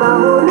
bajo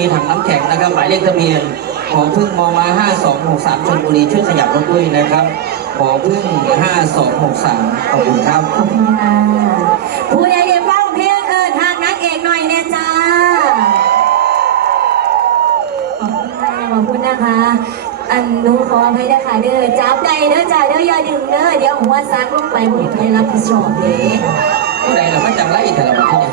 มีถังน้ำแข็งนะครับ หมายเลขทะเบียนขอพึ่งมมา5263ชลบุรีช่วยขยับรถด้วยนะครับขอพึ่ง5263ขอบคุณครับขอบคุณค่ะผู้ใดเดียฟังเพลงเอิญทางนักเอกหน่อยเนี่ยจ้าขอบคุณค่ะขอบคุณนะคะ อันหนูขออภัยนะคะเด้อจับใดเด้อจ้าเด้ออย่าดึงเด้อเดี๋ยวหัวซักลงไปบ่มีใครรับผิดชอบเด้ผู้ใดเรามาจากไล่แต่ละประเทศ